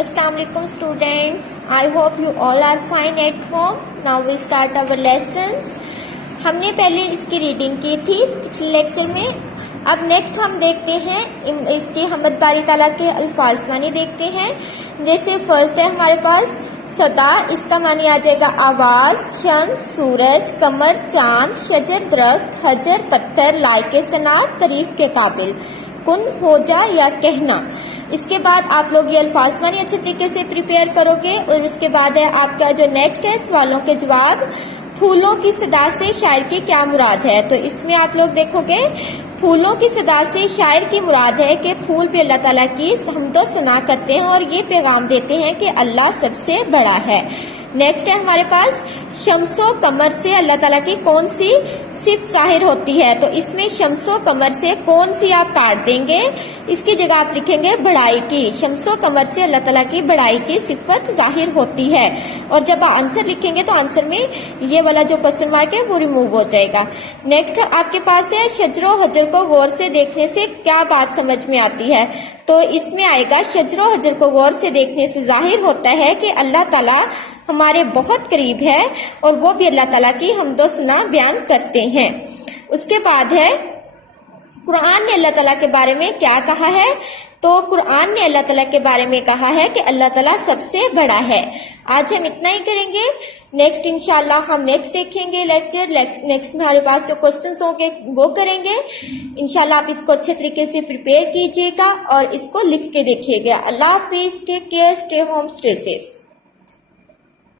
Assalamu alaikum students. I hope you all are fine at home. Now we start our lessons. हमने पहले इसकी reading की थी पिछले लेक्चर में. अब नेक्स्ट हम देखते हैं इसके हमद बारी ताला के अल्फाज मानी देखते हैं. जैसे फर्स्ट है हमारे पास सदा, इसका मानी आ जाएगा आवाज, शम्स सूरज, कमर चांद, शजर दरख्त, हजर पत्थर, लायके सनात, तारीफ के काबिल, कुन हो जा या कहना. इसके बाद आप लोग ये अल्फाज मानी अच्छे तरीके से प्रिपेयर करोगे. और उसके बाद है आपका जो नेक्स्ट है सवालों के जवाब. फूलों की सदा से शायर की क्या मुराद है. तो इसमें आप लोग देखोगे फूलों की सदा से शायर की मुराद है कि फूल पे अल्लाह ताला की हमदो सना करते हैं और ये पैगाम देते हैं कि अल्लाह सबसे बड़ा है. नेक्स्ट है हमारे पास शम्सो कमर से अल्लाह ताला की कौन सी सिफ्त जाहिर होती है. तो इसमें शम्सो कमर से कौन सी आप काट देंगे, इसकी जगह आप लिखेंगे बढ़ाई की. शम्सो कमर से अल्लाह ताला की बढ़ाई की सिफत जाहिर होती है. और जब आप आंसर लिखेंगे तो आंसर में ये वाला जो क्वेश्चन मार्क है वो रिमूव हो जाएगा. नेक्स्ट आपके पास है शजरो हजर को गौर से देखने से क्या बात समझ में आती है. तो इसमें आएगा शजरो हजर को गौर से देखने से जाहिर होता है कि अल्लाह ताला हमारे बहुत करीब है और वो भी अल्लाह ताला की हमदो सना बयान करते हैं. उसके बाद है कुरान ने अल्लाह ताला के बारे में क्या कहा है. तो कुरान ने अल्लाह ताला के बारे में कहा है कि अल्लाह ताला सबसे बड़ा है. आज हम इतना ही करेंगे. नेक्स्ट इंशाल्लाह हम नेक्स्ट देखेंगे लेक्चर. नेक्स्ट में हमारे पास जो क्वेश्चंस होंगे वो करेंगे इंशाल्लाह. आप इसको अच्छे तरीके से प्रिपेयर कीजिएगा और इसको लिख के देखिएगा. अल्लाह हाफिज, take care, stay home, stay safe.